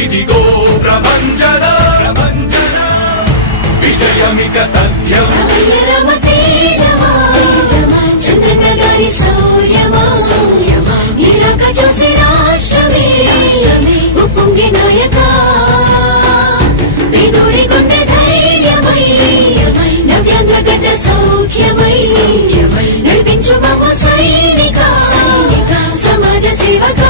ఇదిగో ప్రభంజన విజయమిక తథ్యం చంద్రనగరి సౌర్యమా నీరాక చూసి రాష్ట్రమే ఉప్పొంగి నాయక పేదోడి గుండె ధైర్యమై నవ్యాంధ్ర గడ్డ సౌఖ్యమై నడిపించు మమ్మ సైనిక సమాజ సేవక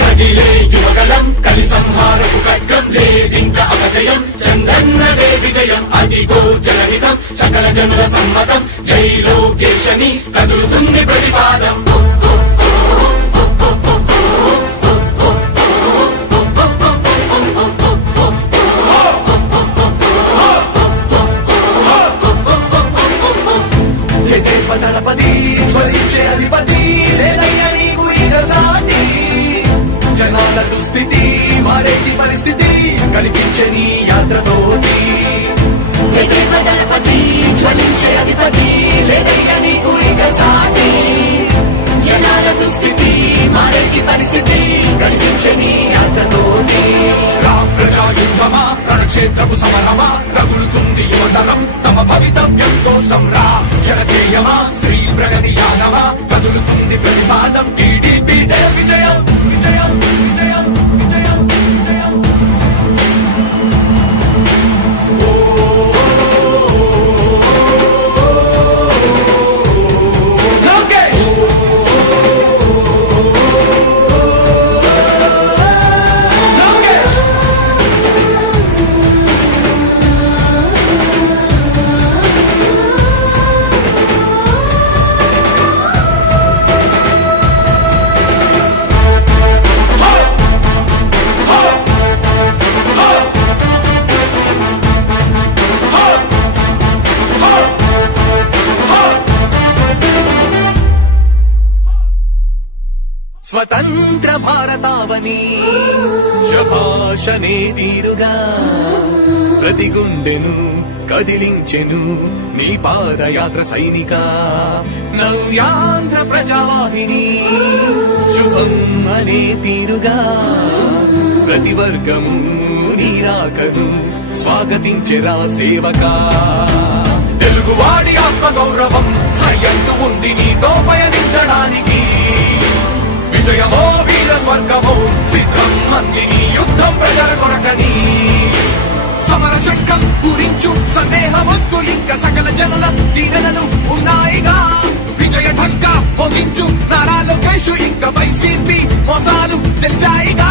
కదిలే యువగలం కలి సంహారపు ఖడ్గం లేదింక అపజయం చంద్రన్నదే విజయం అదిగో జనహితం సకల జనుల సమ్మతం జై లోకేశని కదులుతుంది ప్రతిపాదం దళపతి జ్వలించే అధిపతి లేదయ్యా నీకు ఇక సాటి జనాల దుస్థితి మారేటి పరిస్థితి కనిపించే నీ యాత్రతోటి దళపతి జ్వలించే అధిపతి లేదయ్యా నీకు ఇక సాటి జనాల దుస్థితి మారేటి పరిస్థితి కనిపించే నీ యాత్రతోటి ప్రజాయుద్ధమా రణక్షేత్రపు సమరమా రగులుతుంది యువతరం తమ భవితవ్యం కోసం రా జనజేయమా స్త్రీ ప్రగతి యానమా కదులుతుంది ప్రతిపాదం టీడీపీ విజయం విజయం విజయం విజయం విజయం స్వతంత్ర భారతావని శభాషనే తీరుగా ప్రతి గుండెను కదిలించెను నీ పాదయాత్ర సైనిక నవ్యాంధ్ర ప్రజావాహిని శుభం అనే తీరుగా ప్రతి వర్గము నీరాకను స్వాగతించెరా సేవక తెలుగువాడి ఆత్మగౌరవం సయ్యందు ఉంది నీతో పయనించడానికి విజయమో వీర స్వర్గమో సిద్ధం అందిని యుద్ధం ప్రజల కొరకని సమర శంఖం పూరించు సందేహమొద్దు ఇంకా సకల జనుల దీవెనలు ఉన్నాయిగా విజయ ఢంకా మోగించు నారా లోకేష్ ఇంకా వైసీపీ మోసాలు తెలిసాయిగా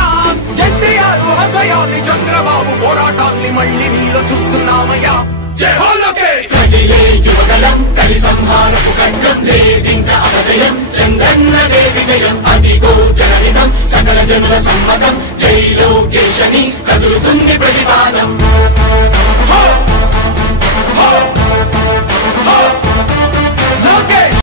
ఎన్టీఆర్ ఆశయాల్ని చంద్రబాబు పోరాటాల్ని మళ్ళీ నీలో చూస్తున్నామయ్యా జై హో లోకేష్ కదిలే యువగలం కలి సంహారపు ఖడ్గం లేదింక అపజయం చంద్రన్నదే విజయం అదిగో జనహితం సకల జనుల సమ్మతం జై లోకేశని కదులుతుంది ప్రతిభ